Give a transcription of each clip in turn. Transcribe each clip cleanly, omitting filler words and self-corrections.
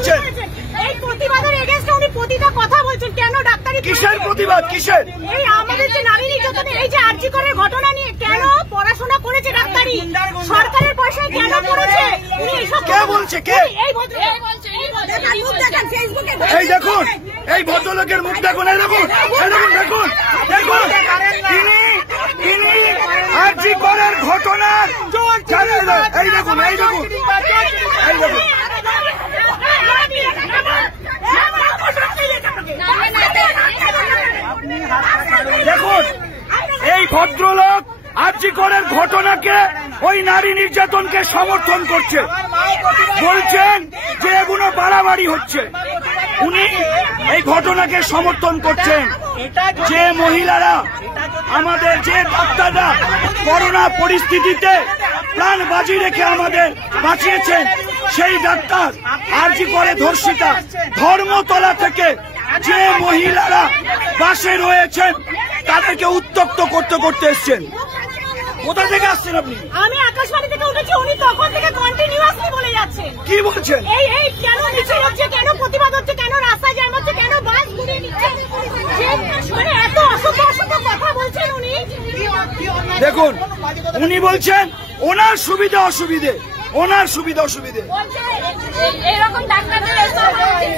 বলছেন? এই প্রতিবাদের এগেইনস্টে উনি প্রতিটা কথা বলছেন। কেন ডাক্তারি কিসের প্রতিবাদ? কিসের? এই আমাদের যে নারী নির্যাতনের এই যে আরজি করের ঘটনা নিয়ে কেন পড়াশোনা করেছে ডাক্তারি, সরকারের পয়সায় কেন করেছে উনি এইসব কে বলছে? কে? এই এই দেখুন, এই ভদ্রলোকের মুখ দেখুন, এই দেখুন, এই দেখুন, দেখুন, দেখুন, তিনি আরজি করের ঘটনার এই দেখুন, এই দেখুন, এই দেখুন, দেখুন, এই ভদ্রলোক আরজি করের ঘটনাকে, ওই নারী নির্যাতনকে সমর্থন করছে, বলছেন যে এগুলো বাড়াবাড়ি হচ্ছে। উনি এই ঘটনাকে সমর্থন করছেন। যে মহিলারা, আমাদের যে ডাক্তাররা করোনা পরিস্থিতিতে প্রাণ বাজি রেখে আমাদের বাঁচিয়েছেন, সেই ডাক্তার আরজি করে ধর্ষিতা ধর্মতলা থেকে যে মহিলারা বাসে রয়েছেন তাদেরকে উত্তক্ত করতে করতে এসছেন। কোথা থেকে আসছেন আপনি? আমি আকাশবাণী থেকে উঠেছি, উনি তখন থেকে কন্টিনিউয়াসলি বলে যাচ্ছেন। কি বলছেন? এই কেন মিছিল হচ্ছে, কেন প্রতিবাদ হচ্ছে, কেন রাস্তায় জ্যাম হচ্ছে, কেন বাস ঘুরিয়ে নিচ্ছে, মানে এত অসভ্য অসভ্য কথা বলছেন উনি। দেখুন, উনি বলছেন ওনার সুবিধা অসুবিধে, ওনার সুবিধা অসুবিধে। এরকম ডাক্তারদের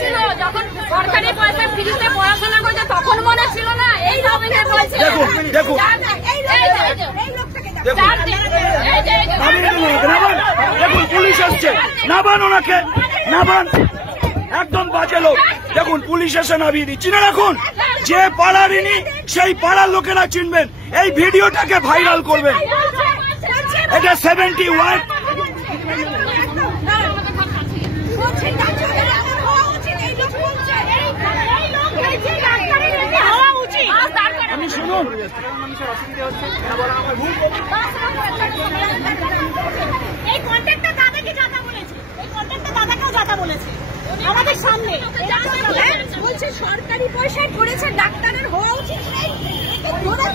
ছিল যখন সরকারি পয়সা ফ্রিতে পড়াশোনা করছে তখন মনে ছিল না। এই রকমের বলছে। দেখুন, দেখুন, দেখুন, পুলিশ আসছে, নাবান ওনাকে, নাবান, একদম বাজে লোক। দেখুন, পুলিশ এসে নামিয়ে দিচ্ছে না। রাখুন, যে পাড়ারিনি সেই পাড়ার লোকেরা চিনবেন, এই ভিডিওটাকে ভাইরাল করবেন। এটা 71 আমি শুনুন, এই কন্ট্রাক্টটা দাদাকে যাতা বলেছে, এই কন্ট্রাক্টটা দাদাকেও যাতা বলেছে আমাদের সামনে। বলছে সরকারি পয়সায় করেছে, ডাক্তারের হওয়া উচিত।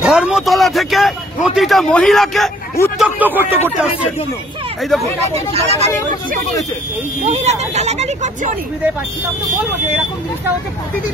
ধর্মতলা থেকে প্রতিটা মহিলাকে উত্তক্ত করতে করতে আসছে। এই দেখুন, মহিলাদের গালাগালি করছে উনি। বলবো যে এরকম জিনিসটা হচ্ছে প্রতিদিন।